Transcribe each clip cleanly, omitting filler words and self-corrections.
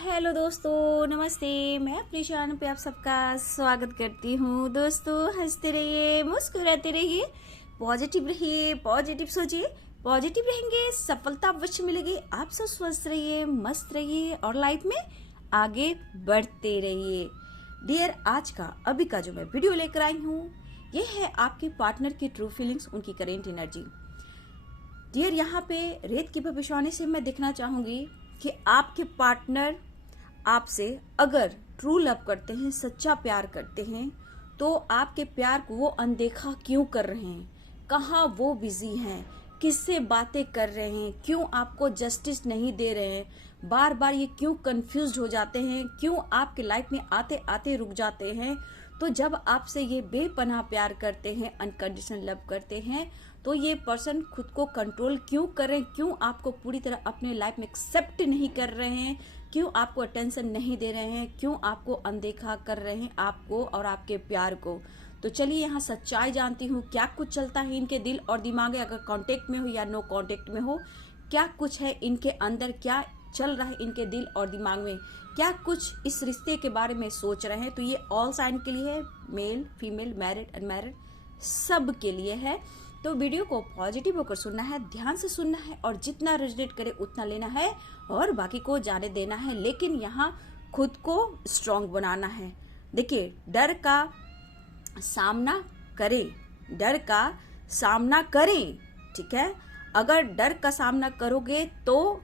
Hello दोस्तों, नमस्ते। मैं अपने चैनल पे आप सबका स्वागत करती हूँ। दोस्तों, हंसते रहिए, मुस्कुराते रहिए, पॉजिटिव रहिए, पॉजिटिव सोचिए, पॉजिटिव रहेंगे, सफलता अवश्य मिलेगी। आप सब स्वस्थ रहिए, मस्त रहिए और लाइफ में आगे बढ़ते रहिए। डियर, आज का अभी का जो मैं वीडियो लेकर आई हूँ, ये है आपके पार्टनर की ट्रू फीलिंग्स, उनकी करेंट एनर्जी। डियर, यहाँ पे रेत की भविष्यवाणी से मैं देखना चाहूंगी कि आपके पार्टनर आपसे अगर ट्रू लव करते हैं, सच्चा प्यार करते हैं, तो आपके प्यार को वो अनदेखा क्यों कर रहे हैं, कहाँ वो बिजी हैं, किससे बातें कर रहे हैं, क्यों आपको जस्टिस नहीं दे रहे हैं, बार बार ये क्यों कंफ्यूज हो जाते हैं, क्यों आपके लाइफ में आते आते रुक जाते हैं। तो जब आपसे ये बेपनाह प्यार करते हैं, अनकंडीशनल लव करते हैं, तो ये पर्सन खुद को कंट्रोल क्यों कर रहे हैं, क्यों आपको पूरी तरह अपने लाइफ में एक्सेप्ट नहीं कर रहे हैं, क्यों आपको अटेंशन नहीं दे रहे हैं, क्यों आपको अनदेखा कर रहे हैं, आपको और आपके प्यार को। तो चलिए यहाँ सच्चाई जानती हूँ, क्या कुछ चलता है इनके दिल और दिमाग में, अगर कांटेक्ट में हो या नो कांटेक्ट में हो, क्या कुछ है इनके अंदर, क्या चल रहा है इनके दिल और दिमाग में, क्या कुछ इस रिश्ते के बारे में सोच रहे हैं। तो ये ऑल साइन के लिए है, मेल फीमेल, मैरिड अनमैरिड, सब के लिए है। तो वीडियो को पॉजिटिव होकर सुनना है, ध्यान से सुनना है और जितना रेजोनेट करे उतना लेना है और बाकी को जाने देना है। लेकिन यहाँ खुद को स्ट्रांग बनाना है। देखिए, डर का सामना करें, डर का सामना करें, ठीक है। अगर डर का सामना करोगे तो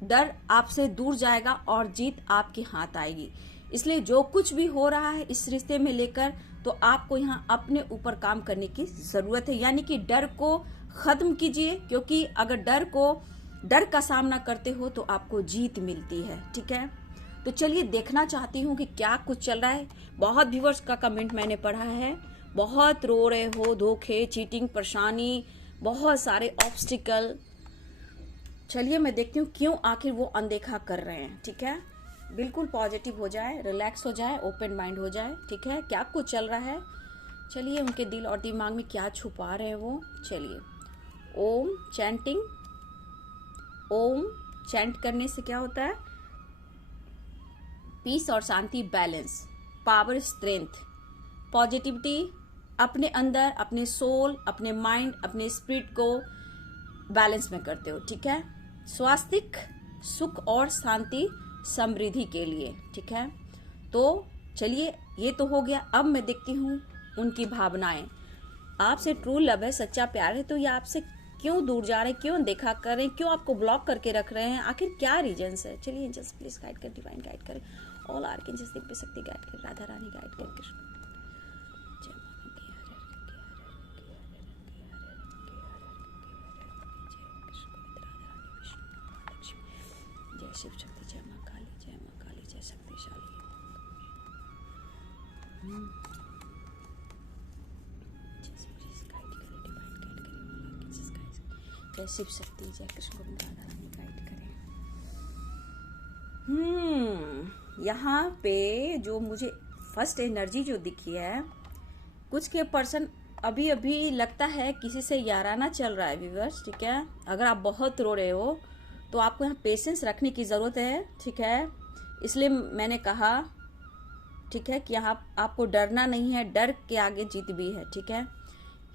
डर आपसे दूर जाएगा और जीत आपके हाथ आएगी। इसलिए जो कुछ भी हो रहा है इस रिश्ते में लेकर, तो आपको यहाँ अपने ऊपर काम करने की जरूरत है, यानी कि डर को खत्म कीजिए, क्योंकि अगर डर का सामना करते हो तो आपको जीत मिलती है, ठीक है। तो चलिए देखना चाहती हूँ कि क्या कुछ चल रहा है। बहुत व्यूअर्स का कमेंट मैंने पढ़ा है, बहुत रो रहे हो, धोखे, चीटिंग, परेशानी, बहुत सारे ऑब्स्टिकल। चलिए मैं देखती हूँ क्यों आखिर वो अनदेखा कर रहे हैं, ठीक है। बिल्कुल पॉजिटिव हो जाए, रिलैक्स हो जाए, ओपन माइंड हो जाए, ठीक है। क्या कुछ चल रहा है, चलिए उनके दिल और दिमाग में क्या छुपा रहे हैं वो। चलिए, ओम चैंटिंग, ओम चैंट करने से क्या होता है, पीस और शांति, बैलेंस, पावर, स्ट्रेंथ, पॉजिटिविटी अपने अंदर, अपने सोल, अपने माइंड, अपने स्पिरिट को बैलेंस में करते हो, ठीक है। स्वास्थ्य, सुख और शांति, समृद्धि के लिए, ठीक है। तो चलिए, ये तो हो गया। अब मैं देखती हूँ उनकी भावनाएं। आपसे ट्रू लव है, सच्चा प्यार है, तो ये आपसे क्यों दूर जा रहे हैं, क्यों देखा कर रहे हैं, क्यों आपको ब्लॉक करके रख रहे हैं, आखिर क्या रीजंस है। चलिए एंजल्स प्लीज गाइड कर, डिवाइन गाइड करें, ऑल आर्कएंजल्स दिव्य शक्ति गाइड कर, राधा रानी गाइड कर, कृष्ण जय शिव शक्ति, जय माँ काली, जय माँ काली, जय शक्तिशाली। जय शिव शक्ति, जय कृष्ण गोविंद, राधा रानी गाइड करें। यहाँ पे जो मुझे फर्स्ट एनर्जी जो दिखी है, कुछ के पर्सन अभी अभी लगता है किसी से याराना चल रहा है व्यूअर्स, ठीक है। अगर आप बहुत रो रहे हो तो आपको यहाँ पेशेंस रखने की ज़रूरत है, ठीक है। इसलिए मैंने कहा, ठीक है, कि यहाँ आपको डरना नहीं है, डर के आगे जीत भी है, ठीक है।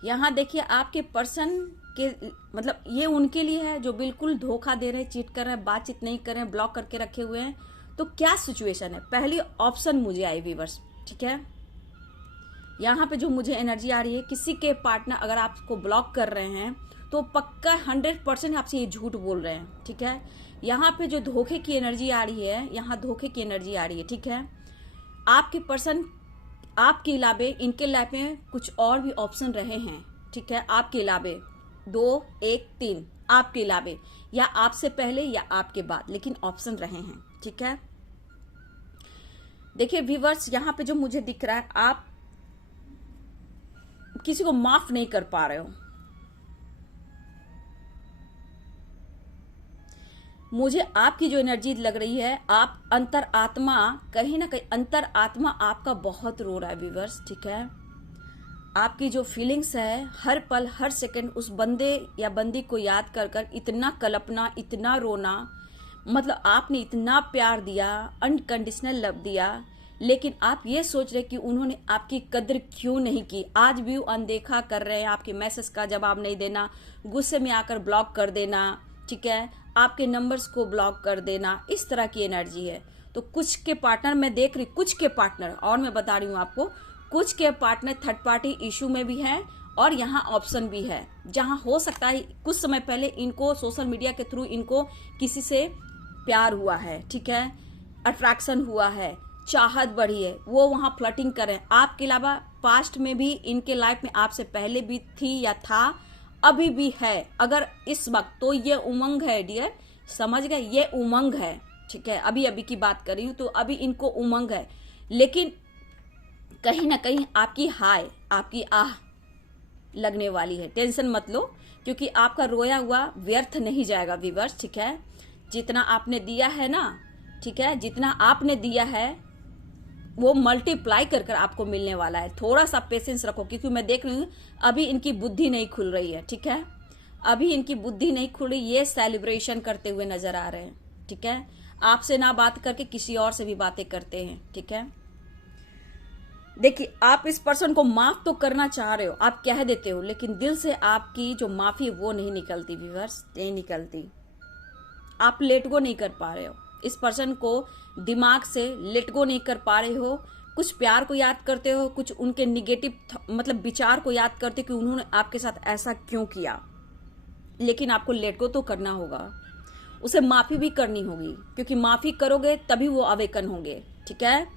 यहाँ देखिए, आपके पर्सन के मतलब ये उनके लिए है जो बिल्कुल धोखा दे रहे हैं, चीट कर रहे हैं, बातचीत नहीं कर रहे हैं, ब्लॉक करके रखे हुए हैं। तो क्या सिचुएशन है, पहली ऑप्शन मुझे आई व्यूअर्स, ठीक है। यहाँ पे जो मुझे एनर्जी आ रही है, किसी के पार्टनर अगर आपको ब्लॉक कर रहे हैं तो पक्का 100% आपसे ये झूठ बोल रहे हैं, ठीक है। यहाँ पे जो धोखे की एनर्जी आ रही है, यहाँ धोखे की एनर्जी आ रही है, ठीक है। आपके पर्सन आपके अलावे इनके लाइफ में कुछ और भी ऑप्शन रहे हैं, ठीक है। आपके अलावे 2, 1, 3 आपके अलावे, या आपसे पहले या आपके बाद, लेकिन ऑप्शन रहे हैं, ठीक है। देखिए व्यूअर्स, यहाँ पे जो मुझे दिख रहा है, आप किसी को माफ नहीं कर पा रहे हो। मुझे आपकी जो एनर्जी लग रही है, आप अंतर आत्मा, कहीं ना कहीं अंतर आत्मा आपका बहुत रो रहा है व्यूअर्स, ठीक है। आपकी जो फीलिंग्स है, हर पल हर सेकंड उस बंदे या बंदी को याद कर कर इतना कल्पना, इतना रोना, मतलब आपने इतना प्यार दिया, अनकंडीशनल लव दिया, लेकिन आप ये सोच रहे कि उन्होंने आपकी कदर क्यों नहीं की। आज भी वो अनदेखा कर रहे हैं, आपके मैसेज का जवाब नहीं देना, गुस्से में आकर ब्लॉक कर देना, ठीक है, आपके नंबर्स को ब्लॉक कर देना, इस तरह की एनर्जी है। तो कुछ के पार्टनर मैं देख रही, कुछ के पार्टनर, और मैं बता रही हूँ आपको, कुछ के पार्टनर थर्ड पार्टी इशू में भी हैं, और यहाँ ऑप्शन भी है जहाँ हो सकता है कुछ समय पहले इनको सोशल मीडिया के थ्रू इनको किसी से प्यार हुआ है, ठीक है, अट्रैक्शन हुआ है, चाहत बढ़ी है, वो वहाँ फ्लर्टिंग कर रहे हैं। आपके अलावा पास्ट में भी इनके लाइफ में आपसे पहले भी थी या था, अभी भी है। अगर इस वक्त तो ये उमंग है डियर, समझ गए, ये उमंग है, ठीक है, अभी अभी की बात कर रही हूँ, तो अभी इनको उमंग है। लेकिन कहीं ना कहीं आपकी हाय, आपकी आह लगने वाली है, टेंशन मत लो, क्योंकि आपका रोया हुआ व्यर्थ नहीं जाएगा व्यूअर्स, ठीक है। जितना आपने दिया है ना, ठीक है, जितना आपने दिया है वो मल्टीप्लाई कर कर आपको मिलने वाला है। थोड़ा सा पेशेंस रखो, क्योंकि मैं देख रही हूँ अभी इनकी बुद्धि नहीं खुल रही है, ठीक है, अभी इनकी बुद्धि नहीं खुल रही, ये सेलिब्रेशन करते हुए नजर आ रहे हैं, ठीक है। आपसे ना बात करके किसी और से भी बातें करते हैं, ठीक है। देखिए, आप इस पर्सन को माफ तो करना चाह रहे हो, आप कह देते हो, लेकिन दिल से आपकी जो माफी वो नहीं निकलती व्यूअर्स, नहीं निकलती। आप लेट गो नहीं कर पा रहे हो इस पर्सन को, दिमाग से लेट गो नहीं कर पा रहे हो। कुछ प्यार को याद करते हो, कुछ उनके निगेटिव मतलब विचार को याद करते कि उन्होंने आपके साथ ऐसा क्यों किया, लेकिन आपको लेट गो तो करना होगा, उसे माफी भी करनी होगी, क्योंकि माफी करोगे तभी वो अवेकन होंगे, ठीक है,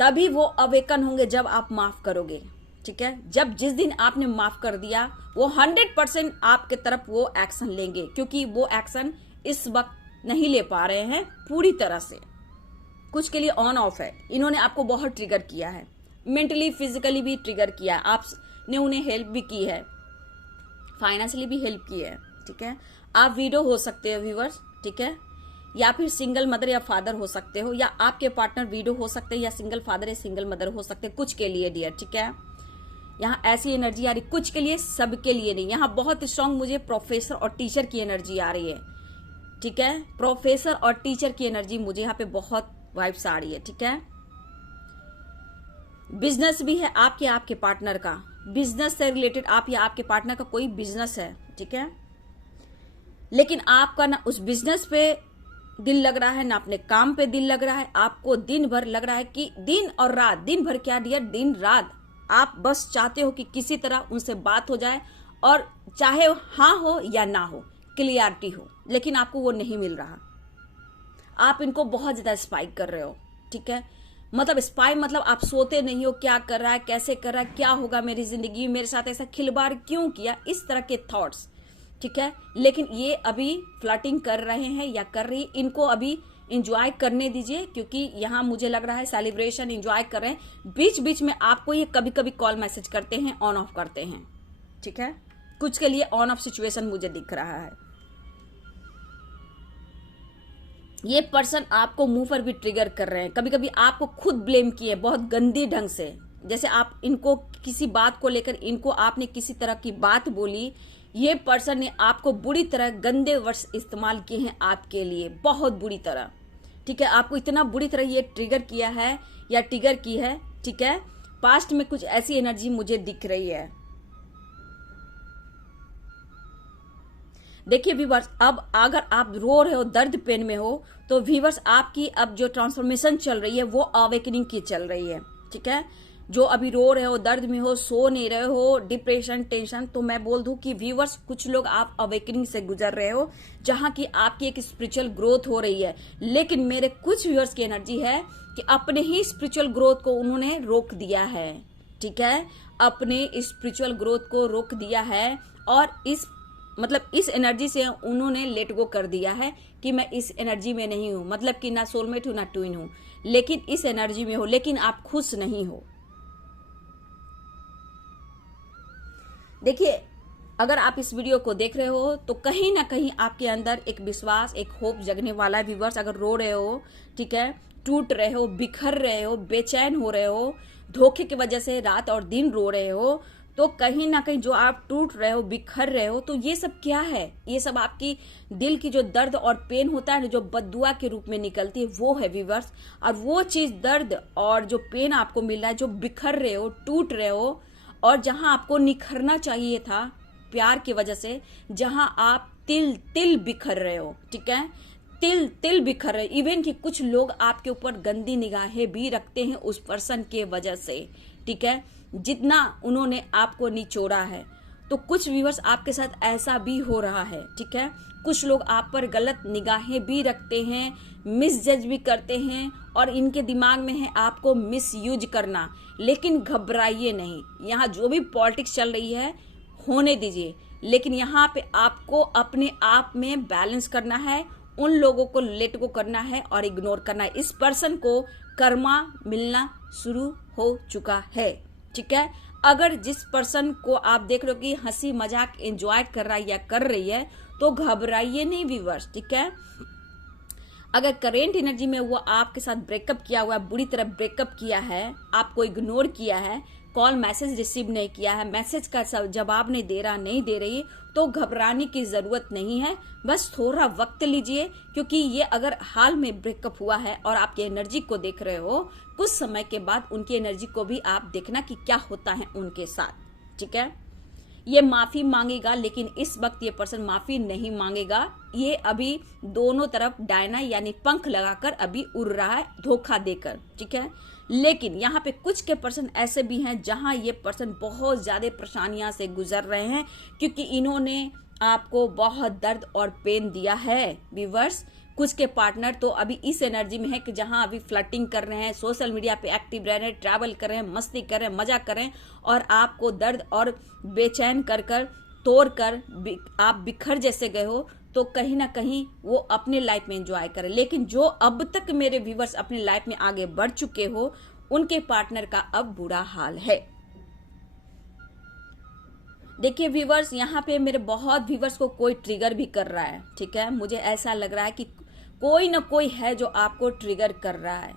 तभी वो अवेकन होंगे जब आप माफ करोगे, ठीक है। जब जिस दिन आपने माफ कर दिया वो 100% आपके तरफ वो एक्शन लेंगे, क्योंकि वो एक्शन इस वक्त नहीं ले पा रहे हैं पूरी तरह से, कुछ के लिए ऑन ऑफ है। इन्होंने आपको बहुत ट्रिगर किया है, मेंटली फिजिकली भी ट्रिगर किया है, आपने उन्हें हेल्प भी की है, फाइनेंशियली भी हेल्प की है, ठीक है। आप विडो हो सकते हो व्यूअर्स, ठीक है, या फिर सिंगल मदर या फादर हो सकते हो, या आपके पार्टनर विडो हो सकते हैं, या सिंगल फादर या सिंगल मदर हो सकते हैं, कुछ के लिए डियर, ठीक है। यहाँ ऐसी एनर्जी आ रही, कुछ के लिए, सबके लिए नहीं। यहाँ बहुत स्ट्रांग मुझे प्रोफेसर और टीचर की एनर्जी आ रही है, ठीक है, प्रोफेसर और टीचर की एनर्जी मुझे यहाँ पे बहुत वाइब्स आ रही है, ठीक है। बिजनेस भी है आपके पार्टनर का, बिजनेस से रिलेटेड आप या आपके पार्टनर का कोई बिजनेस है, ठीक है, लेकिन आपका ना उस बिजनेस पे दिल लग रहा है, ना अपने काम पे दिल लग रहा है। आपको दिन भर लग रहा है कि दिन और रात, दिन भर क्या डियर, दिन रात आप बस चाहते हो कि किसी तरह उनसे बात हो जाए, और चाहे हाँ हो या ना हो, क्लियरिटी हो, लेकिन आपको वो नहीं मिल रहा। आप इनको बहुत ज्यादा स्पाइक कर रहे हो, ठीक है, मतलब स्पाई मतलब आप सोते नहीं हो, क्या कर रहा है, कैसे कर रहा है, क्या होगा मेरी जिंदगी में, मेरे साथ ऐसा खिलवाड़ क्यों किया, इस तरह के थॉट्स, ठीक है। लेकिन ये अभी फ्लर्टिंग कर रहे हैं या कर रही, इनको अभी इंजॉय करने दीजिए, क्योंकि यहाँ मुझे लग रहा है सेलिब्रेशन इंजॉय कर रहे हैं। बीच बीच में आपको ये कभी कभी कॉल मैसेज करते हैं, ऑन ऑफ करते हैं, ठीक है, कुछ के लिए ऑन ऑफ सिचुएशन मुझे दिख रहा है। ये पर्सन आपको मुंह पर भी ट्रिगर कर रहे हैं, कभी कभी आपको खुद ब्लेम किए बहुत गंदी ढंग से, जैसे आप इनको किसी बात को लेकर, इनको आपने किसी तरह की बात बोली, ये पर्सन ने आपको बुरी तरह गंदे वर्ड्स इस्तेमाल किए हैं आपके लिए, बहुत बुरी तरह, ठीक है, आपको इतना बुरी तरह ये ट्रिगर किया है या ट्रिगर की है, ठीक है। पास्ट में कुछ ऐसी एनर्जी मुझे दिख रही है। देखिए व्यूवर्स, अब अगर आप रो रहे हो, दर्द पेन में हो, तो व्यूवर्स आपकी अब जो ट्रांसफॉर्मेशन चल रही है वो अवेकनिंग की चल रही है, ठीक है। जो अभी रो रहे हो, दर्द में हो, सो नहीं रहे हो, डिप्रेशन, टेंशन, तो मैं बोल दूं कि व्यूवर्स कुछ लोग आप अवेकनिंग से गुजर रहे हो, जहां की आपकी एक स्पिरिचुअल ग्रोथ हो रही है। लेकिन मेरे कुछ व्यूवर्स की एनर्जी है कि अपने ही स्पिरिचुअल ग्रोथ को उन्होंने रोक दिया है, ठीक है, अपने स्पिरिचुअल ग्रोथ को रोक दिया है, और इस एनर्जी से उन्होंने लेट गो कर दिया है कि मैं इस एनर्जी में नहीं हूं, मतलब कि ना सोलमेट हूं ना ट्विन हूं, लेकिन इस एनर्जी में हो, लेकिन आप खुश नहीं हो। देखिए, अगर आप इस वीडियो को देख रहे हो तो कहीं ना कहीं आपके अंदर एक विश्वास, एक होप जगने वाला है व्यूवर्स। अगर रो रहे हो, ठीक है, टूट रहे हो, बिखर रहे हो, बेचैन हो रहे हो, धोखे की वजह से रात और दिन रो रहे हो, तो कहीं ना कहीं जो आप टूट रहे हो, बिखर रहे हो, तो ये सब क्या है? ये सब आपकी दिल की जो दर्द और पेन होता है ना, जो बद्दुआ के रूप में निकलती है, वो है व्यूअर्स। और वो चीज, दर्द और जो पेन आपको मिल रहा है, जो बिखर रहे हो, टूट रहे हो, और जहां आपको निखरना चाहिए था प्यार की वजह से, जहां आप तिल तिल बिखर रहे हो, ठीक है, तिल तिल बिखर रहे। इवन कि कुछ लोग आपके ऊपर गंदी निगाहें भी रखते हैं उस पर्सन के वजह से, ठीक है, जितना उन्होंने आपको निचोड़ा है। तो कुछ व्यूअर्स आपके साथ ऐसा भी हो रहा है, ठीक है। कुछ लोग आप पर गलत निगाहें भी रखते हैं, मिसजज भी करते हैं, और इनके दिमाग में है आपको मिसयूज करना। लेकिन घबराइए नहीं, यहाँ जो भी पॉलिटिक्स चल रही है होने दीजिए, लेकिन यहाँ पे आपको अपने आप में बैलेंस करना है, उन लोगों को लेट गो करना है और इग्नोर करना है। इस पर्सन को कर्मा मिलना शुरू हो चुका है, ठीक है। अगर जिस पर्सन को आप देख रहे हो कि हंसी मजाक एंजॉय कर रहा है या कर रही है, तो घबराइए नहीं व्यूअर्स, ठीक है। अगर करेंट एनर्जी में वो आपके साथ ब्रेकअप किया हुआ है, बुरी तरह ब्रेकअप किया है, आपको इग्नोर किया है, कॉल मैसेज रिसीव नहीं किया है, मैसेज का जवाब नहीं दे रहा, नहीं दे रही, तो घबराने की जरूरत नहीं है। बस थोड़ा वक्त लीजिए, क्योंकि ये अगर हाल में ब्रेकअप हुआ है और आपकी एनर्जी को देख रहे हो, कुछ समय के बाद उनकी एनर्जी को भी आप देखना कि क्या होता है उनके साथ, ठीक है। ये माफी मांगेगा, लेकिन इस वक्त ये पर्सन माफी नहीं मांगेगा। ये अभी दोनों तरफ डायना यानी पंख लगाकर अभी उड़ रहा है, धोखा देकर, ठीक है। लेकिन यहाँ पे कुछ के पर्सन ऐसे भी हैं जहां ये पर्सन बहुत ज्यादा परेशानियां से गुजर रहे हैं, क्योंकि इन्होंने आपको बहुत दर्द और पेन दिया है व्यूअर्स। कुछ के पार्टनर तो अभी इस एनर्जी में है कि जहां अभी फ्लर्टिंग कर रहे हैं, सोशल मीडिया पे एक्टिव रह रहे हैं, ट्रैवल कर रहे हैं, मस्ती कर रहे हैं, मजा कर रहे हैं, और आपको दर्द और बेचैन कर कर तोड़ कर आप बिखर जैसे गए हो, तो कहीं ना कहीं वो अपने लाइफ में एंजॉय करें। लेकिन जो अब तक मेरे व्यूवर्स अपनी लाइफ में आगे बढ़ चुके हो, उनके पार्टनर का अब बुरा हाल है। देखिए व्यूवर्स, यहाँ पे मेरे बहुत व्यूवर्स को कोई ट्रिगर भी कर रहा है, ठीक है। मुझे ऐसा लग रहा है कि कोई ना कोई है जो आपको ट्रिगर कर रहा है।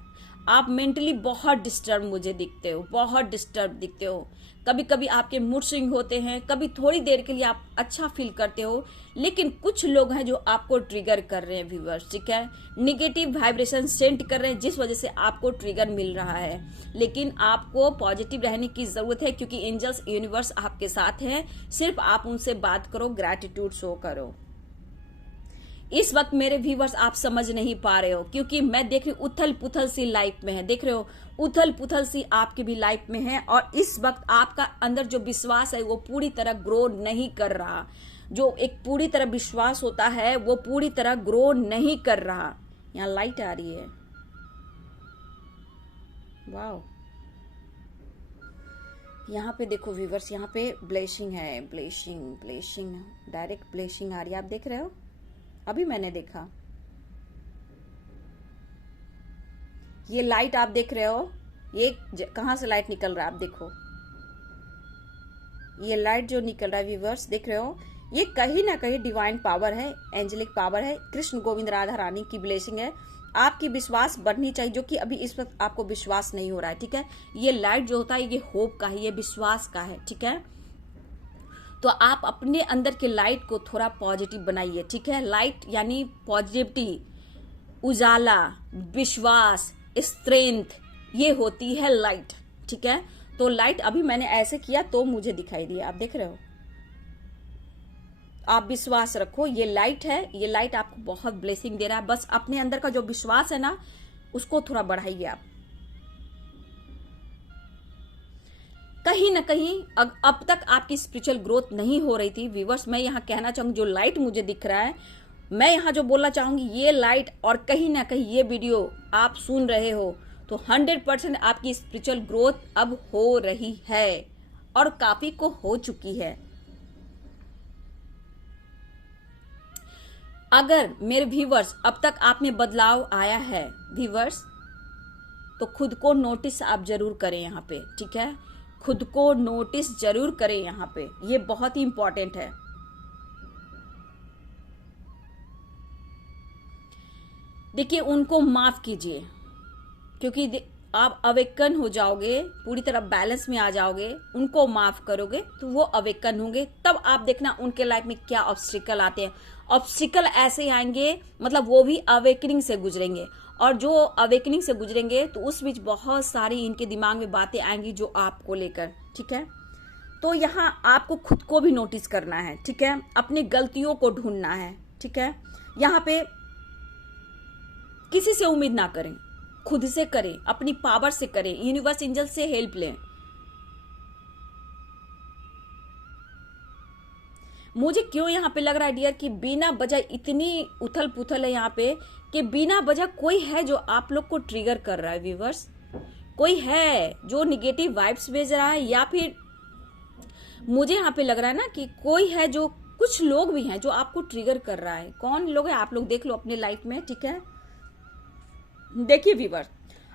आप मेंटली बहुत डिस्टर्ब मुझे दिखते हो, बहुत डिस्टर्ब दिखते हो। कभी कभी आपके मूड स्विंग होते हैं, कभी थोड़ी देर के लिए आप अच्छा फील करते हो, लेकिन कुछ लोग हैं जो आपको ट्रिगर कर रहे हैं व्यूअर्स, ठीक है। निगेटिव वाइब्रेशन सेंड कर रहे हैं, जिस वजह से आपको ट्रिगर मिल रहा है। लेकिन आपको पॉजिटिव रहने की जरूरत है, क्योंकि एंजल्स यूनिवर्स आपके साथ हैं। सिर्फ आप उनसे बात करो, ग्रैटिट्यूड शो करो। इस वक्त मेरे व्यूवर्स आप समझ नहीं पा रहे हो, क्योंकि मैं देख रही हूँ उथल पुथल सी लाइफ में है, देख रहे हो उथल पुथल सी आपकी भी लाइफ में है। और इस वक्त आपका अंदर जो विश्वास है वो पूरी तरह ग्रो नहीं कर रहा। जो एक पूरी तरह विश्वास होता है वो पूरी तरह ग्रो नहीं कर रहा। यहाँ लाइट आ रही है, वाओ। यहाँ पे देखो व्यूवर्स, यहाँ पे ब्लेसिंग है, ब्लेसिंग ब्लेसिंग, डायरेक्ट ब्लेसिंग आ रही है, आप देख रहे हो, अभी मैंने देखा। ये लाइट आप देख रहे हो, ये कहां से लाइट निकल रहा है, आप देखो। ये लाइट जो निकल रहा है व्यूवर्स, देख रहे हो, ये कहीं ना कहीं डिवाइन पावर है, एंजेलिक पावर है, कृष्ण गोविंद राधा रानी की ब्लेसिंग है। आपकी विश्वास बढ़नी चाहिए, जो कि अभी इस वक्त आपको विश्वास नहीं हो रहा है, ठीक है। ये लाइट जो होता है ये होप का है, ये विश्वास का है, ठीक है। तो आप अपने अंदर के लाइट को थोड़ा पॉजिटिव बनाइए, ठीक है। लाइट यानी पॉजिटिविटी, उजाला, विश्वास, स्ट्रेंथ, ये होती है लाइट, ठीक है। तो लाइट अभी मैंने ऐसे किया तो मुझे दिखाई दिया, आप देख रहे हो। आप विश्वास रखो, ये लाइट है, ये लाइट आपको बहुत ब्लेसिंग दे रहा है। बस अपने अंदर का जो विश्वास है ना, उसको थोड़ा बढ़ाइए आप। कहीं ना कहीं अब तक आपकी स्पिरिचुअल ग्रोथ नहीं हो रही थी व्यूवर्स। मैं यहाँ कहना चाहूंगी, जो लाइट मुझे दिख रहा है, मैं यहाँ जो बोलना चाहूंगी, ये लाइट और कहीं ना कहीं ये वीडियो आप सुन रहे हो, तो 100% आपकी स्पिरिचुअल ग्रोथ अब हो रही है, और काफी को हो चुकी है। अगर मेरे व्यूवर्स अब तक आप में बदलाव आया है व्यूवर्स, तो खुद को नोटिस आप जरूर करें यहाँ पे, ठीक है। खुद को नोटिस जरूर करें यहाँ पे, ये बहुत ही इंपॉर्टेंट है। देखिए, उनको माफ कीजिए, क्योंकि आप अवेकन हो जाओगे, पूरी तरह बैलेंस में आ जाओगे, उनको माफ करोगे तो वो अवेकन होंगे। तब आप देखना उनके लाइफ में क्या ऑब्स्टिकल आते हैं। ऑब्स्टिकल ऐसे आएंगे, मतलब वो भी अवेकनिंग से गुजरेंगे, और जो अवेकनिंग से गुजरेंगे तो उस बीच बहुत सारी इनके दिमाग में बातें आएंगी जो आपको लेकर, ठीक है। तो यहाँ आपको खुद को भी नोटिस करना है, ठीक है, अपनी गलतियों को ढूंढना है, ठीक है। यहाँ पे किसी से उम्मीद ना करें, खुद से करें, अपनी पावर से करें, यूनिवर्स एंजल से हेल्प लें। मुझे क्यों यहाँ पे लग रहा है डियर कि बिना वजह इतनी उथल पुथल है यहाँ पे कि बिना वजह कोई है जो आप लोग को ट्रिगर कर रहा है व्यूवर्स। कोई है जो निगेटिव वाइब्स भेज रहा है, या फिर मुझे यहाँ पे लग रहा है ना कि कोई है जो, कुछ लोग भी हैं जो आपको ट्रिगर कर रहा है। कौन लोग है आप लोग देख लो अपने लाइफ में, ठीक है। देखिए व्यूअर,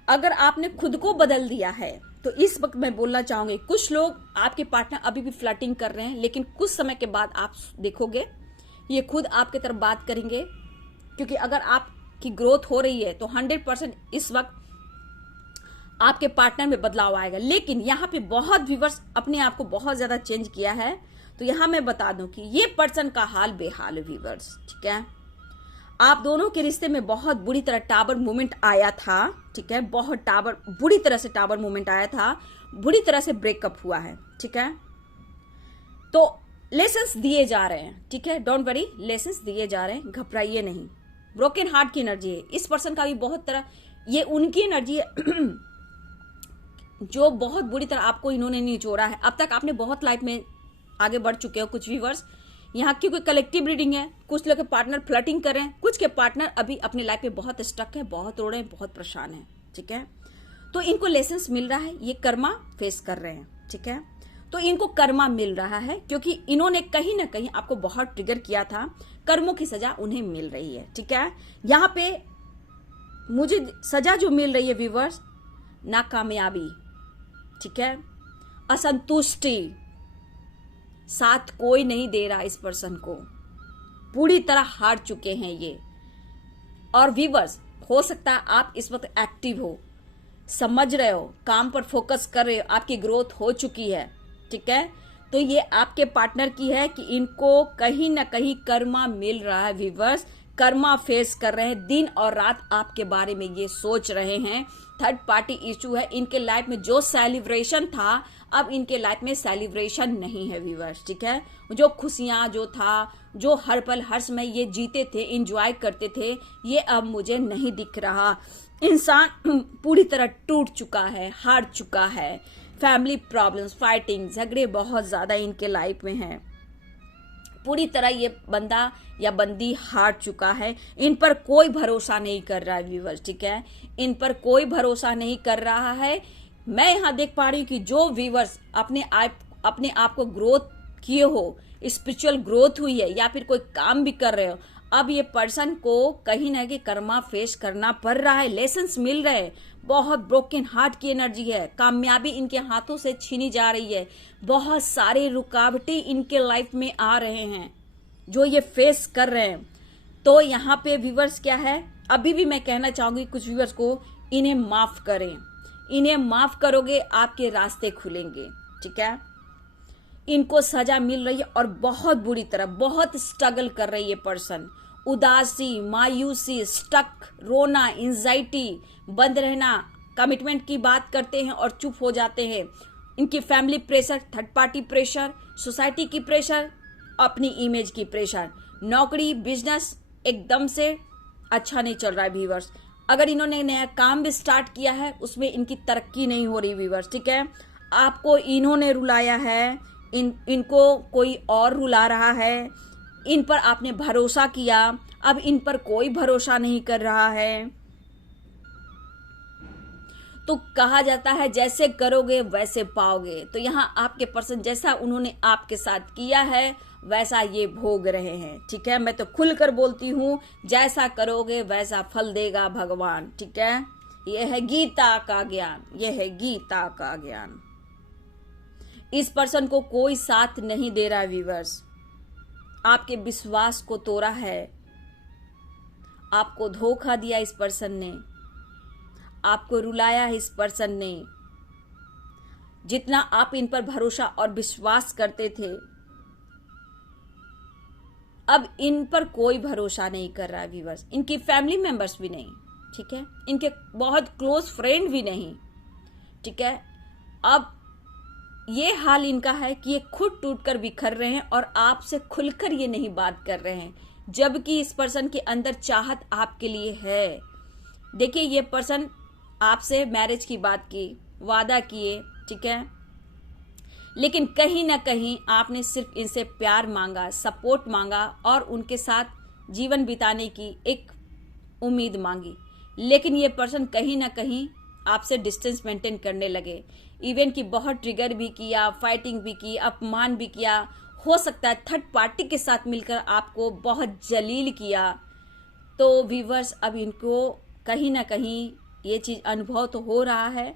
अगर आपने खुद को बदल दिया है तो इस वक्त मैं बोलना चाहूंगी, कुछ लोग आपके पार्टनर अभी भी फ्लर्टिंग कर रहे हैं, लेकिन कुछ समय के बाद आप देखोगे ये खुद आपके तरफ बात करेंगे। क्योंकि अगर आपकी ग्रोथ हो रही है तो 100% इस वक्त आपके पार्टनर में बदलाव आएगा। लेकिन यहाँ पे बहुत व्यूअर्स अपने आप को बहुत ज्यादा चेंज किया है, तो यहाँ मैं बता दूं कि ये पर्सन का हाल बेहाल है व्यूअर्स, ठीक है। आप दोनों के रिश्ते में बहुत बुरी तरह टावर मूवमेंट आया था, ठीक है, बहुत बुरी तरह से टावर मूवमेंट आया था, बुरी तरह से ब्रेकअप हुआ है, ठीक है। तो लेसन्स दिए जा रहे हैं, ठीक है, डोंट वरी, लेसन्स दिए जा रहे हैं, घबराइए नहीं। ब्रोकन हार्ट की एनर्जी है इस पर्सन का भी बहुत तरह, ये उनकी एनर्जी है जो बहुत बुरी तरह आपको इन्होंने निचोड़ा है। अब तक आपने बहुत लाइफ में आगे बढ़ चुके हो कुछ व्यूअर्स। यहाँ की कोई कलेक्टिव रीडिंग है, कुछ लोग के पार्टनर फ्लर्टिंग कर रहे हैं, कुछ के पार्टनर अभी अपने लाइफ में बहुत स्टक है, बहुत रो रहे हैं, बहुत परेशान है, ठीक है। तो इनको लेसन्स मिल रहा है, ये कर्मा फेस कर रहे हैं, ठीक है। तो इनको कर्मा मिल रहा है क्योंकि इन्होंने कहीं ना कहीं आपको बहुत ट्रिगर किया था, कर्मों की सजा उन्हें मिल रही है, ठीक है। यहाँ पे मुझे सजा जो मिल रही है व्यूअर्स, नाकामयाबी, ठीक है, असंतुष्टि, साथ कोई नहीं दे रहा इस पर्सन को, पूरी तरह हार चुके हैं ये। और व्यूअर्स, हो सकता है आप इस वक्त एक्टिव हो, समझ रहे हो, काम पर फोकस कर रहे हो, आपकी ग्रोथ हो चुकी है, ठीक है। तो ये आपके पार्टनर की है कि इनको कहीं ना कहीं कर्मा मिल रहा है व्यूअर्स, कर्मा फेस कर रहे हैं, दिन और रात आपके बारे में ये सोच रहे हैं। थर्ड पार्टी इशू है इनके लाइफ में, जो सेलिब्रेशन था अब इनके लाइफ में सेलिब्रेशन नहीं है व्यूअर्स, ठीक है। जो खुशियां जो था, जो हर पल हर समय ये जीते थे, एंजॉय करते थे, ये अब मुझे नहीं दिख रहा। इंसान पूरी तरह टूट चुका है, हार चुका है, फैमिली प्रॉब्लम्स, फाइटिंग, झगड़े बहुत ज्यादा इनके लाइफ में हैं, पूरी तरह ये बंदा या बंदी हार चुका है। इन पर कोई भरोसा नहीं कर रहा है व्यूअर्स, ठीक है, इन पर कोई भरोसा नहीं कर रहा है। मैं यहाँ देख पा रही हूँ कि जो व्यूअर्स अपने आप को ग्रोथ किए हो, स्पिरिचुअल ग्रोथ हुई है, या फिर कोई काम भी कर रहे हो, अब ये पर्सन को कहीं ना कहीं कर्मा फेस करना पड़ रहा है, लेसन्स मिल रहे हैं। बहुत ब्रोकन हार्ट की एनर्जी है, कामयाबी इनके हाथों से छीनी जा रही है, बहुत सारी रुकावटें इनके लाइफ में आ रहे हैं जो ये फेस कर रहे हैं। तो यहाँ पे व्यूअर्स क्या है, अभी भी मैं कहना चाहूंगी कुछ व्यूअर्स को, इन्हें माफ करें, इन्हें माफ करोगे आपके रास्ते खुलेंगे, ठीक है। इनको सजा मिल रही है और बहुत बुरी तरह, बहुत स्ट्रगल कर रही है पर्सन, उदासी, मायूसी, स्टक, रोना, एंजाइटी, बंद रहना, कमिटमेंट की बात करते हैं और चुप हो जाते हैं। इनकी family pressure, third party pressure, society की प्रेशर, अपनी इमेज की प्रेशर, नौकरी, बिजनेस एकदम से अच्छा नहीं चल रहा है व्यूअर्स। अगर इन्होंने नया काम भी स्टार्ट किया है उसमें इनकी तरक्की नहीं हो रही व्यूअर्स, ठीक है। आपको इन्होंने रुलाया है, इनको कोई और रुला रहा है, इन पर आपने भरोसा किया, अब इन पर कोई भरोसा नहीं कर रहा है। तो कहा जाता है जैसे करोगे वैसे पाओगे। तो यहाँ आपके पर्सन जैसा उन्होंने आपके साथ किया है वैसा ये भोग रहे हैं, ठीक है। मैं तो खुलकर बोलती हूँ, जैसा करोगे वैसा फल देगा भगवान, ठीक है। यह है गीता का ज्ञान, यह है गीता का ज्ञान। इस पर्सन को कोई साथ नहीं दे रहा व्यूअर्स, आपके विश्वास को तोड़ा है, आपको धोखा दिया इस पर्सन ने, आपको रुलाया है इस पर्सन ने, जितना आप इन पर भरोसा और विश्वास करते थे, अब इन पर कोई भरोसा नहीं कर रहा है व्यूअर्स। इनकी फैमिली मेंबर्स भी नहीं, ठीक है, इनके बहुत क्लोज फ्रेंड भी नहीं, ठीक है। अब ये हाल इनका है कि ये खुद टूटकर बिखर रहे हैं और आपसे खुलकर ये नहीं बात कर रहे हैं, जबकि इस पर्सन के अंदर चाहत आपके लिए है। देखिए, ये पर्सन आपसे मैरिज की बात की, वादा किए, ठीक है, लेकिन कहीं ना कहीं आपने सिर्फ इनसे प्यार मांगा, सपोर्ट मांगा और उनके साथ जीवन बिताने की एक उम्मीद मांगी, लेकिन ये पर्सन कहीं ना कहीं आपसे डिस्टेंस मेंटेन करने लगे। इवन की बहुत ट्रिगर भी किया, फाइटिंग भी की, अपमान भी किया, हो सकता है थर्ड पार्टी के साथ मिलकर आपको बहुत जलील किया। तो व्यूअर्स, अब इनको कहीं ना कहीं ये चीज़ अनुभव तो हो रहा है,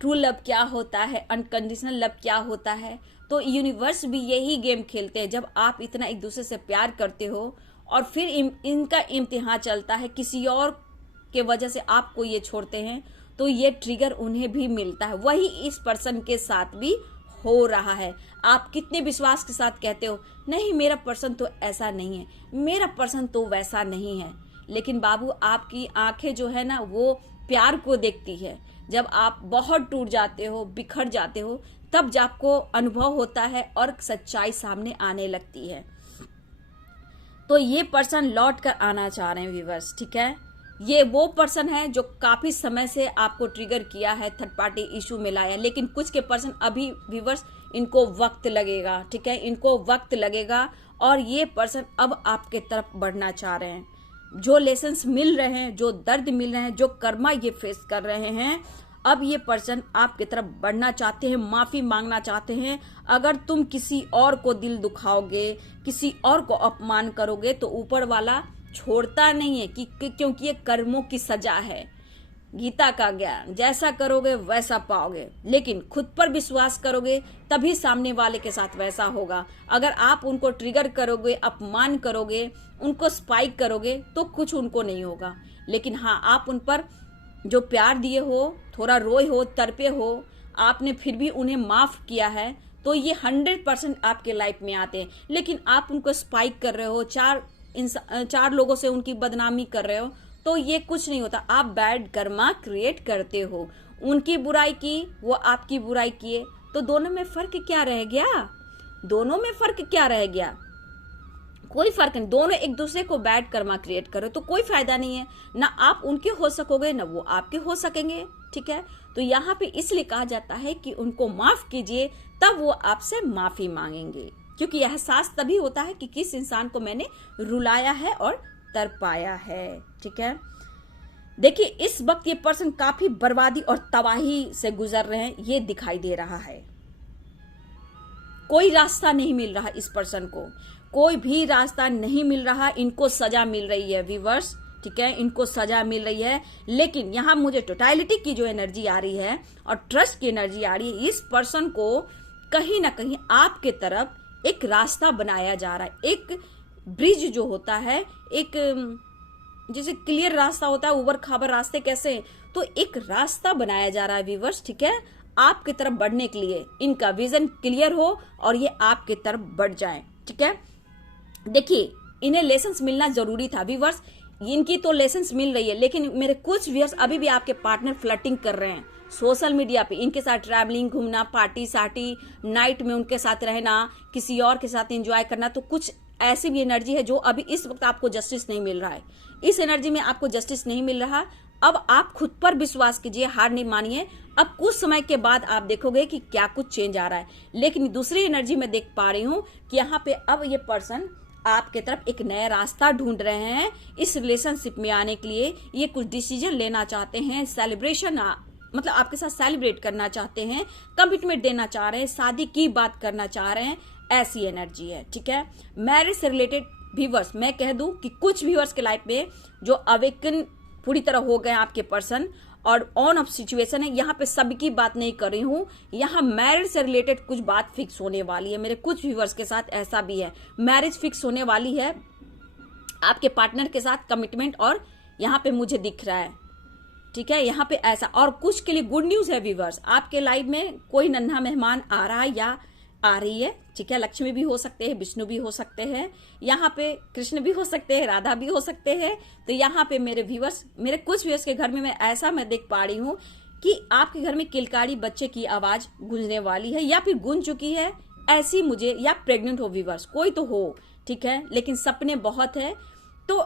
ट्रू लव क्या होता है, अनकंडीशनल लव क्या होता है। तो यूनिवर्स भी यही गेम खेलते हैं। जब आप इतना एक दूसरे से प्यार करते हो और फिर इनका इम्तिहान चलता है, किसी और के वजह से आपको ये छोड़ते हैं, तो ये ट्रिगर उन्हें भी मिलता है। वही इस पर्सन के साथ भी हो रहा है। आप कितने विश्वास के साथ कहते हो, नहीं मेरा पर्सन तो ऐसा नहीं है, मेरा पर्सन तो वैसा नहीं है, लेकिन बाबू आपकी आंखें जो है ना वो प्यार को देखती है। जब आप बहुत टूट जाते हो, बिखर जाते हो, तब जब आपको अनुभव होता है और सच्चाई सामने आने लगती है। तो ये पर्सन लौट कर आना चाह रहे हैं व्यूअर्स, ठीक है। ये वो पर्सन है जो काफी समय से आपको ट्रिगर किया है, थर्ड पार्टी इशू में लाया, लेकिन कुछ के पर्सन अभी व्यूअर्स इनको वक्त लगेगा, ठीक है, इनको वक्त लगेगा और ये पर्सन अब आपके तरफ बढ़ना चाह रहे हैं। जो लेसन्स मिल रहे हैं, जो दर्द मिल रहे हैं, जो कर्मा ये फेस कर रहे हैं, अब ये पर्सन आपकी तरफ बढ़ना चाहते हैं, माफी मांगना चाहते हैं। अगर तुम किसी और को दिल दुखाओगे, किसी और को अपमान करोगे, तो ऊपर वाला छोड़ता नहीं है क्योंकि ये कर्मों की सजा है। गीता का ज्ञान, जैसा करोगे वैसा पाओगे, लेकिन खुद पर विश्वास करोगे तभी सामने वाले के साथ वैसा होगा। अगर आप उनको ट्रिगर करोगे, अपमान करोगे, उनको स्पाइक करोगे, तो कुछ उनको नहीं होगा। लेकिन हाँ, आप उन पर जो प्यार दिए हो, थोड़ा रोए हो, तड़पे हो, आपने फिर भी उन्हें माफ किया है, तो ये 100% आपके लाइफ में आते हैं। लेकिन आप उनको स्पाइक कर रहे हो, चार लोगों से उनकी बदनामी कर रहे हो, तो ये कुछ नहीं होता। आप बैड कर्मा क्रिएट करते हो। उनकी बुराई की, वो आपकी बुराई किए, तो दोनों में फर्क क्या रह गया? दोनों में फर्क क्या रह गया? कोई फर्क नहीं। दोनों एक दूसरे को बैड कर्मा क्रिएट करो तो कोई फायदा नहीं है। ना आप उनके हो सकोगे, ना वो आपके हो सकेंगे, ठीक है। तो यहाँ पे इसलिए कहा जाता है कि उनको माफ कीजिए, तब वो आपसे माफी मांगेंगे, क्योंकि एहसास तभी होता है कि किस इंसान को मैंने रुलाया है और तड़पाया है, ठीक है। देखिए, इस वक्त ये पर्सन काफी बर्बादी और तबाही से गुजर रहे हैं, ये दिखाई दे रहा है। कोई रास्ता नहीं मिल रहा इस पर्सन को, कोई भी रास्ता नहीं मिल रहा। इनको सजा मिल रही है व्यूअर्स, ठीक है, इनको सजा मिल रही है। लेकिन यहाँ मुझे टोटलिटी की जो एनर्जी आ रही है और ट्रस्ट की एनर्जी आ रही है, इस पर्सन को कहीं ना कहीं आपके तरफ एक रास्ता बनाया जा रहा है। एक ब्रिज जो होता है, एक जैसे क्लियर रास्ता होता है, उबड़ खाबड़ रास्ते कैसे, तो एक रास्ता बनाया जा रहा है व्यूअर्स, ठीक है, आपके तरफ बढ़ने के लिए। इनका विजन क्लियर हो और ये आपके तरफ बढ़ जाए, ठीक है। देखिए, इन्हें लेसन्स मिलना जरूरी था व्यूअर्स। इनकी तो लेसन्स मिल रही है, लेकिन मेरे कुछ व्यूअर्स अभी भी आपके पार्टनर फ्लर्टिंग कर रहे हैं सोशल मीडिया पे। इनके साथ ट्रैवलिंग, घूमना, पार्टी सार्टी, नाइट में उनके साथ रहना, किसी और के साथ एंजॉय करना, तो कुछ ऐसी भी एनर्जी है जो अभी इस वक्त आपको जस्टिस नहीं मिल रहा है। इस एनर्जी में आपको जस्टिस नहीं मिल रहा। अब आप खुद पर विश्वास कीजिए, हार नहीं मानिए। अब कुछ समय के बाद आप देखोगे कि क्या कुछ चेंज आ रहा है। लेकिन दूसरी एनर्जी में देख पा रही हूँ कि यहाँ पे अब ये पर्सन आपके तरफ एक नया रास्ता ढूंढ रहे हैं इस रिलेशनशिप में आने के लिए। ये कुछ डिसीजन लेना चाहते हैं, सेलिब्रेशन मतलब आपके साथ सेलिब्रेट करना चाहते हैं, कमिटमेंट देना चाह रहे हैं, शादी की बात करना चाह रहे हैं, ऐसी एनर्जी है, ठीक है। मैरिज से रिलेटेड व्यूअर्स मैं कह दूं कि कुछ व्यूअर्स के लाइफ में जो अवेकन पूरी तरह हो गए आपके पर्सन और ऑन ऑफ सिचुएशन है, यहाँ पे सबकी बात नहीं कर रही हूँ, यहाँ मैरिज से रिलेटेड कुछ बात फिक्स होने वाली है। मेरे कुछ व्यूअर्स के साथ ऐसा भी है, मैरिज फिक्स होने वाली है आपके पार्टनर के साथ, कमिटमेंट, और यहाँ पे मुझे दिख रहा है ठीक है, यहाँ पे ऐसा। और कुछ के लिए गुड न्यूज है व्यूअर्स, आपके लाइफ में कोई नन्हा मेहमान आ रहा है या आ रही है, ठीक है। लक्ष्मी भी हो सकते हैं, विष्णु भी हो सकते हैं, यहाँ पे कृष्ण भी हो सकते हैं, राधा भी हो सकते हैं। तो यहाँ पे मेरे व्यूअर्स, मेरे कुछ व्यूअर्स के घर में मैं ऐसा देख पा रही हूँ कि आपके घर में किलकारी बच्चे की आवाज गूंजने वाली है या फिर गूंज चुकी है ऐसी मुझे, या प्रेग्नेंट हो व्यूअर्स, कोई तो हो, ठीक है, लेकिन सपने बहुत है। तो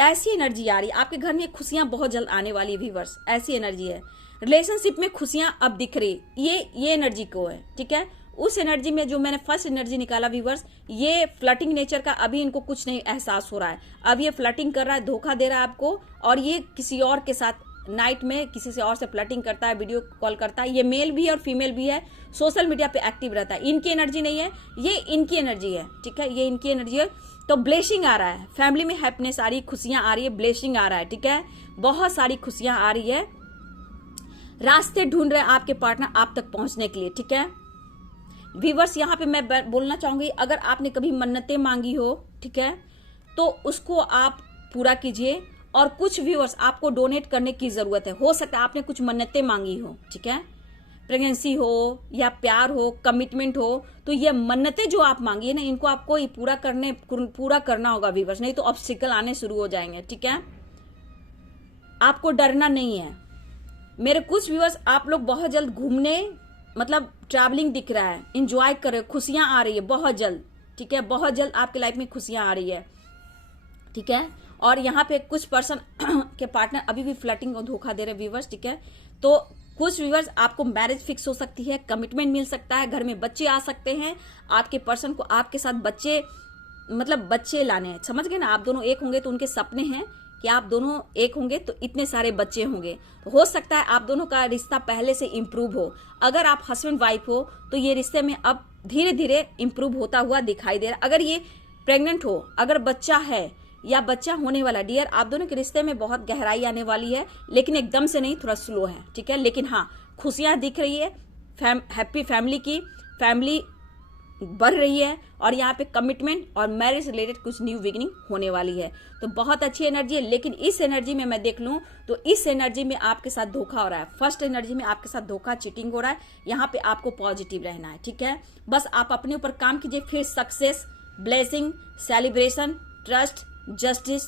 ऐसी एनर्जी आ रही है आपके घर में, खुशियां बहुत जल्द आने वाली है व्यूअर्स, ऐसी एनर्जी है। रिलेशनशिप में खुशियां अब दिख रही, ये एनर्जी को है, ठीक है। उस एनर्जी में जो मैंने फर्स्ट एनर्जी निकाला व्यूअर्स, ये फ्लर्टिंग नेचर का अभी इनको कुछ नहीं एहसास हो रहा है। अब ये फ्लर्टिंग कर रहा है, धोखा दे रहा है आपको, और ये किसी और के साथ नाइट में किसी से और से फ्लर्टिंग करता है, वीडियो कॉल करता है। ये मेल भी है और फीमेल भी है, सोशल मीडिया पे एक्टिव रहता है। इनकी एनर्जी नहीं है, ये इनकी एनर्जी है, ठीक है, ये इनकी एनर्जी है। तो ब्लेसिंग आ रहा है, फैमिली में हैप्पीनेस आ रही है, खुशियां आ रही है, ब्लेसिंग आ रहा है, ठीक है, बहुत सारी खुशियां आ रही है। रास्ते ढूंढ रहे हैं आपके पार्टनर आप तक पहुंचने के लिए, ठीक है। व्यूअर्स, यहाँ पे मैं बोलना चाहूंगी, अगर आपने कभी मन्नतें मांगी हो, ठीक है, तो उसको आप पूरा कीजिए। और कुछ व्यूअर्स आपको डोनेट करने की जरूरत है, हो सकता है आपने कुछ मन्नतें मांगी हो, ठीक है, प्रेगनेंसी हो या प्यार हो, कमिटमेंट हो, तो ये मन्नतें जो आप मांगी है ना, इनको आपको पूरा करना होगा व्यूअर्स, नहीं तो ऑब्स्टिकल आने शुरू हो जाएंगे, ठीक है। आपको डरना नहीं है। मेरे कुछ व्यूअर्स, आप लोग बहुत जल्द घूमने, मतलब ट्रैवलिंग दिख रहा है, इंजॉय कर रहे हो, खुशियां आ रही है बहुत जल्द, ठीक है, बहुत जल्द आपके लाइफ में खुशियां आ रही है, ठीक है। और यहाँ पे कुछ पर्सन के पार्टनर अभी भी फ्लर्टिंग और धोखा दे रहे व्यूअर्स, ठीक है। तो कुछ व्यूअर्स, आपको मैरिज फिक्स हो सकती है, कमिटमेंट मिल सकता है, घर में बच्चे आ सकते हैं, आपके पर्सन को आपके साथ बच्चे लाने हैं, समझ गए ना। आप दोनों एक होंगे तो उनके सपने हैं कि आप दोनों एक होंगे तो इतने सारे बच्चे होंगे। तो हो सकता है आप दोनों का रिश्ता पहले से इम्प्रूव हो। अगर आप हस्बैंड वाइफ हो तो ये रिश्ते में अब धीरे धीरे इम्प्रूव होता हुआ दिखाई दे रहा है। अगर ये प्रेग्नेंट हो, अगर बच्चा है या बच्चा होने वाला, डियर, आप दोनों के रिश्ते में बहुत गहराई आने वाली है, लेकिन एकदम से नहीं, थोड़ा स्लो है, ठीक है। लेकिन हाँ, खुशियां दिख रही है, हैप्पी फैमिली की, फैमिली बढ़ रही है, और यहाँ पे कमिटमेंट और मैरिज रिलेटेड कुछ न्यू बिगिनिंग होने वाली है। तो बहुत अच्छी एनर्जी है। लेकिन इस एनर्जी में मैं देख लूं तो इस एनर्जी में आपके साथ धोखा हो रहा है। फर्स्ट एनर्जी में आपके साथ धोखा, चीटिंग हो रहा है। यहाँ पे आपको पॉजिटिव रहना है, ठीक है। बस आप अपने ऊपर काम कीजिए, फिर success, blessing, celebration, trust, justice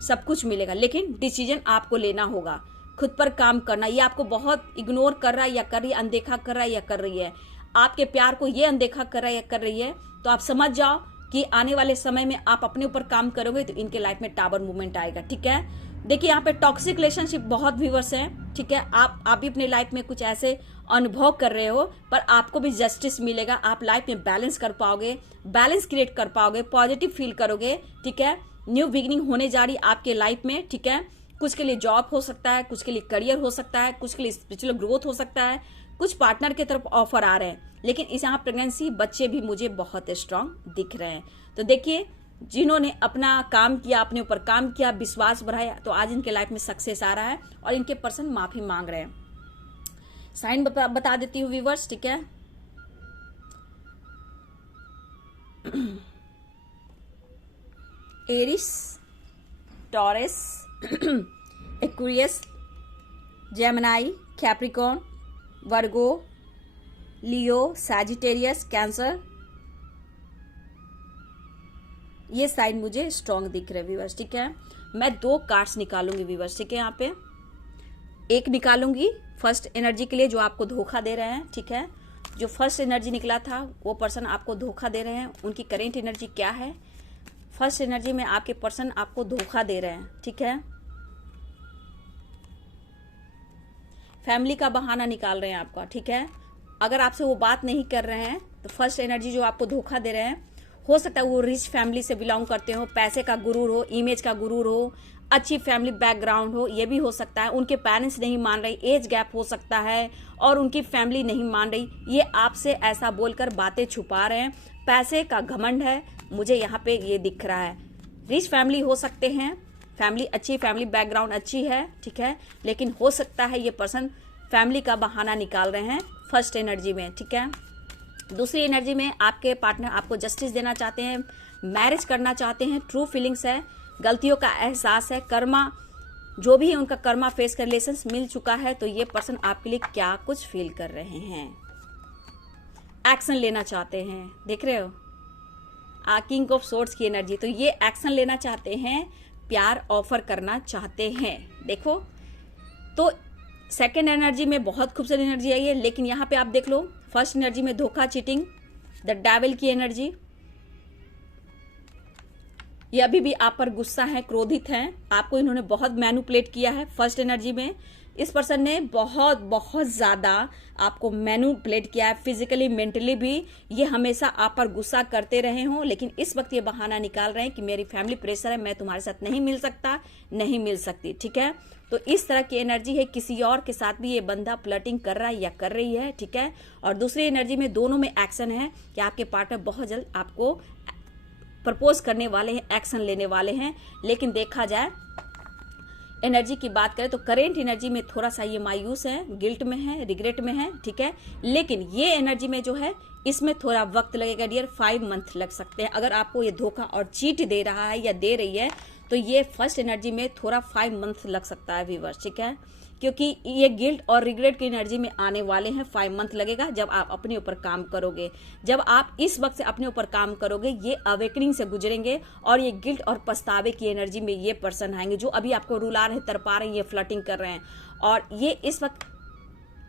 सब कुछ मिलेगा। लेकिन डिसीजन आपको लेना होगा, खुद पर काम करना। ये आपको बहुत इग्नोर कर रहा है या कर रही है, अनदेखा कर रहा है या कर रही है, आपके प्यार को ये अनदेखा कर रहा है या कर रही है, तो आप समझ जाओ कि आने वाले समय में आप अपने ऊपर काम करोगे तो इनके लाइफ में टावर मूवमेंट आएगा, ठीक है। देखिए, यहाँ पे टॉक्सिक रिलेशनशिप बहुत व्यूअर्स हैं, ठीक है। आप भी अपने लाइफ में कुछ ऐसे अनुभव कर रहे हो, पर आपको भी जस्टिस मिलेगा। आप लाइफ में बैलेंस कर पाओगे, बैलेंस क्रिएट कर पाओगे, पॉजिटिव फील करोगे, ठीक है। न्यू बिगिनिंग होने जा रही आपके लाइफ में, ठीक है। कुछ के लिए जॉब हो सकता है, कुछ के लिए करियर हो सकता है, कुछ के लिए स्पिरिचुअल ग्रोथ हो सकता है, कुछ पार्टनर की तरफ ऑफर आ रहे हैं। लेकिन इस यहाँ प्रेगनेंसी, बच्चे भी मुझे बहुत स्ट्रांग दिख रहे हैं। तो देखिए, जिन्होंने अपना काम किया, अपने ऊपर काम किया, विश्वास बढ़ाया, तो आज इनके लाइफ में सक्सेस आ रहा है और इनके पर्सन माफी मांग रहे हैं। साइन बता देती हूँ व्यूअर्स, ठीक है। Aries, Taurus, Aquarius, Gemini, Capricorn, Virgo, Leo, Sagittarius, Cancer, ये साइन मुझे स्ट्रॉन्ग दिख रहे व्यूअर्स, ठीक है। मैं 2 कार्ड्स निकालूंगी व्यूअर्स, ठीक है। यहाँ पे एक निकालूंगी फर्स्ट एनर्जी के लिए, जो आपको धोखा दे रहे हैं, ठीक है। जो फर्स्ट एनर्जी निकला था, वो पर्सन आपको धोखा दे रहे हैं, उनकी करेंट एनर्जी क्या है। फर्स्ट एनर्जी में आपके पर्सन आपको धोखा दे रहे हैं, ठीक है। फैमिली का बहाना निकाल रहे हैं आपका, ठीक है। अगर आपसे वो बात नहीं कर रहे हैं तो फर्स्ट एनर्जी जो आपको धोखा दे रहे हैं, हो सकता है वो रिच फैमिली से बिलोंग करते हो, पैसे का गुरूर हो, इमेज का गुरूर हो, अच्छी फैमिली बैकग्राउंड हो, ये भी हो सकता है। उनके पेरेंट्स नहीं मान रही, एज गैप हो सकता है, और उनकी फैमिली नहीं मान रही, ये आपसे ऐसा बोलकर बातें छुपा रहे हैं। पैसे का घमंड है, मुझे यहाँ पे ये दिख रहा है। रिच फैमिली हो सकते हैं, फैमिली अच्छी, फैमिली बैकग्राउंड अच्छी है, ठीक है। लेकिन हो सकता है ये पर्सन फैमिली का बहाना निकाल रहे हैं फर्स्ट एनर्जी में, ठीक है। दूसरी एनर्जी में आपके पार्टनर आपको जस्टिस देना चाहते हैं, मैरिज करना चाहते हैं, ट्रू फीलिंग्स है, गलतियों का एहसास है, कर्मा जो भी उनका कर्मा फेस का रिलेशंस मिल चुका है, तो ये पर्सन आपके लिए क्या कुछ फील कर रहे हैं, एक्शन लेना चाहते हैं। देख रहे हो किंग ऑफ सोर्ड्स की एनर्जी, तो ये एक्शन लेना चाहते हैं, प्यार ऑफर करना चाहते हैं। देखो तो सेकेंड एनर्जी में बहुत खूबसूरत एनर्जी आई है, लेकिन यहाँ पे आप देख लो फर्स्ट एनर्जी में धोखा, चीटिंग, द डेविल की एनर्जी। ये अभी भी आप पर गुस्सा है, क्रोधित हैं, आपको इन्होंने बहुत मैनिपुलेट किया है। फर्स्ट एनर्जी में इस पर्सन ने बहुत बहुत ज्यादा आपको मैनिपुलेट किया है, फिजिकली मेंटली भी। ये हमेशा आप पर गुस्सा करते रहे हों, लेकिन इस वक्त ये बहाना निकाल रहे हैं कि मेरी फैमिली प्रेशर है, मैं तुम्हारे साथ नहीं मिल सकता, नहीं मिल सकती। ठीक है, तो इस तरह की एनर्जी है। किसी और के साथ भी ये बंदा फ्लर्टिंग कर रहा है या कर रही है। ठीक है, और दूसरी एनर्जी में दोनों में एक्शन है कि आपके पार्टनर बहुत जल्द आपको प्रपोज करने वाले हैं, एक्शन लेने वाले हैं। लेकिन देखा जाए एनर्जी की बात करें तो करेंट एनर्जी में थोड़ा सा ये मायूस है, गिल्ट में है, रिग्रेट में है। ठीक है, लेकिन ये एनर्जी में जो है इसमें थोड़ा वक्त लगेगा डियर, 5 मंथ लग सकते हैं। अगर आपको ये धोखा और चीट दे रहा है या दे रही है, तो ये फर्स्ट एनर्जी में थोड़ा 5 मंथ लग सकता है व्यूअर्स। ठीक है, क्योंकि ये गिल्ट और रिग्रेट की एनर्जी में आने वाले हैं। 5 मंथ लगेगा जब आप अपने ऊपर काम करोगे। जब आप इस वक्त से अपने ऊपर काम करोगे, ये अवेकनिंग से गुजरेंगे और ये गिल्ट और पछतावे की एनर्जी में ये पर्सन आएंगे जो अभी आपको रुला रहे, तरपा रहे हैं, ये फ्लर्टिंग कर रहे हैं। और ये इस वक्त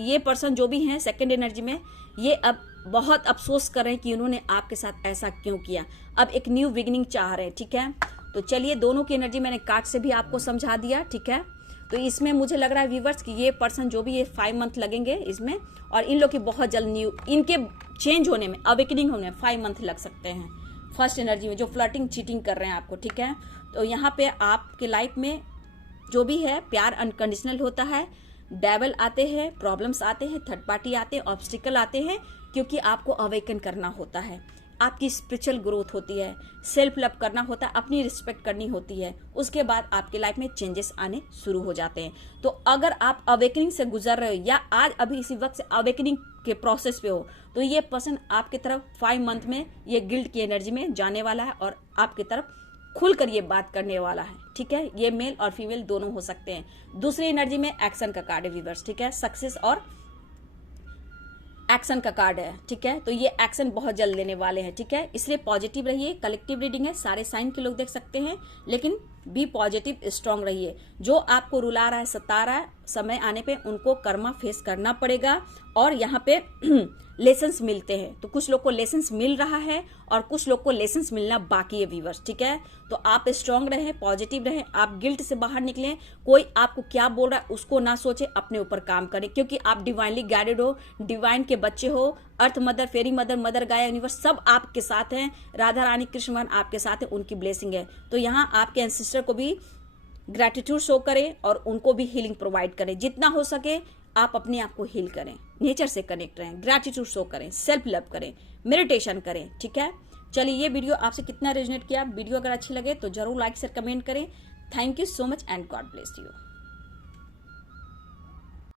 ये पर्सन जो भी हैं सेकेंड एनर्जी में, ये अब बहुत अफसोस कर रहे हैं कि उन्होंने आपके साथ ऐसा क्यों किया। अब एक न्यू बिगिनिंग चाह रहे हैं। ठीक है, तो चलिए दोनों की एनर्जी मैंने कार्ड से भी आपको समझा दिया। ठीक है, तो इसमें मुझे लग रहा है व्यूवर्स कि ये पर्सन जो भी ये 5 मंथ लगेंगे इसमें, और इन लोग की बहुत जल्द न्यू इनके चेंज होने में, अवेकनिंग होने में 5 मंथ लग सकते हैं फर्स्ट एनर्जी में, जो फ्लर्टिंग चीटिंग कर रहे हैं आपको। ठीक है, तो यहाँ पे आपके लाइफ में जो भी है प्यार अनकंडीशनल होता है, डेविल आते हैं, प्रॉब्लम्स आते हैं, थर्ड पार्टी आते हैं, ऑब्स्टिकल आते हैं, क्योंकि आपको अवेकन करना होता है। आपकी स्पिरिचुअल ग्रोथ होती है, सेल्फ लव करना होता है, अपनी रिस्पेक्ट करनी होती है। उसके बाद आपके लाइफ में चेंजेस आने शुरू हो जाते हैं। तो अगर आप अवेकनिंग से गुजर रहे हो या आज अभी इसी वक्त से अवेकनिंग के प्रोसेस पे हो, तो ये पर्सन आपकी तरफ 5 मंथ में ये गिल्ट की एनर्जी में जाने वाला है और आपकी तरफ खुलकर ये बात करने वाला है। ठीक है, ये मेल और फीमेल दोनों हो सकते हैं। दूसरी एनर्जी में एक्शन का कार्ड है व्यूअर्स। ठीक है, सक्सेस और एक्शन का कार्ड है। ठीक है, तो ये एक्शन बहुत जल्द लेने वाले हैं। ठीक है, इसलिए पॉजिटिव रहिए। कलेक्टिव रीडिंग है, सारे साइन के लोग देख सकते हैं, लेकिन बी पॉजिटिव, स्ट्रांग रहिए। जो आपको रुला रहा है, सता रहा है, समय आने पे उनको कर्मा फेस करना पड़ेगा। और यहाँ पे लेसन्स मिलते हैं, तो कुछ लोग को लेसन्स मिल रहा है और कुछ लोग को लेसन्स मिलना बाकी है व्यूअर्स। ठीक है, तो आप स्ट्रांग रहें, पॉजिटिव रहें, आप गिल्ट से बाहर निकलें। कोई आपको क्या बोल रहा है उसको ना सोचे, अपने ऊपर काम करें, क्योंकि आप डिवाइनली गाइडेड हो, डिवाइन के बच्चे हो। अर्थ मदर, फेरी मदर, मदर गाया, यूनिवर्स सब आपके साथ हैं। राधा रानी, कृष्ण भगवान आपके साथ है, उनकी ब्लेसिंग है। तो यहाँ आपके एंसेस्टर को भी ग्रैटिट्यूड शो करें और उनको भी हीलिंग प्रोवाइड करें। जितना हो सके आप अपने आप को हील करें, नेचर से कनेक्ट रहें, ग्रैटिट्यूड शो करें, सेल्फ लव करें, मेडिटेशन करें। ठीक है, चलिए ये वीडियो आपसे कितना रेजोनेट किया। वीडियो अगर अच्छी लगे तो जरूर लाइक शेयर कमेंट करें। Thank you so much and God bless you.